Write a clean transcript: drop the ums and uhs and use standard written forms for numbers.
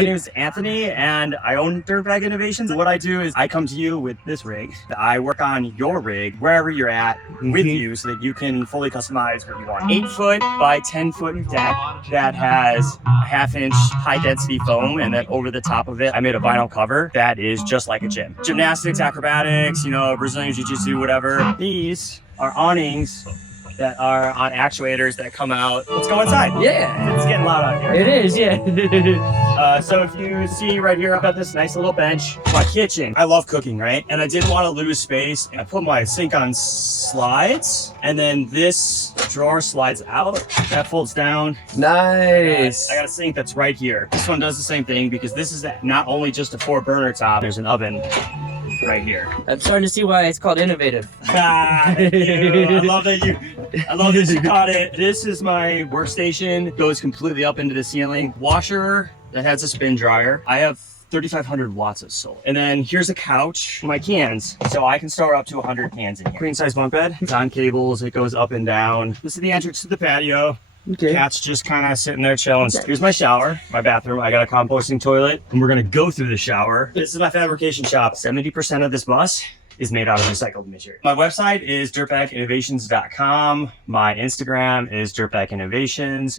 My name is Anthony and I own Dirtbag Innovations. What I do is I come to you with this rig. I work on your rig wherever you're at with you so that you can fully customize what you want. 8-foot by 10-foot deck that has a 1/2-inch high density foam, and then over the top of it, I made a vinyl cover that is just like a gym. Gymnastics, acrobatics, Brazilian Jiu-Jitsu, whatever. These are awnings that are on actuators that come out. Let's go inside. Yeah. It's getting loud out here. It is, yeah. So if you see right here, I've got this nice little bench. My kitchen. I love cooking, right? And I didn't want to lose space. I put my sink on slides, and then this drawer slides out. That folds down. Nice. I got a sink that's right here. This one does the same thing because this is not only just a 4-burner top. There's an oven right here. I'm starting to see why it's called innovative. Thank you. I love that you caught it. This is my workstation. Goes completely up into the ceiling. Washer that has a spin dryer. I have 3,500 watts of solar. And then here's a couch, my cans. So I can store up to 100 cans in here. Queen size bunk bed. It's on cables. It goes up and down. This is the entrance to the patio. Okay. Cat's just kind of sitting there chilling. Here's my shower, my bathroom. I got a composting toilet, and we're gonna go through the shower. This is my fabrication shop. 70% of this bus is made out of recycled material. My website is dirtbaginnovations.com. My Instagram is dirtbaginnovations.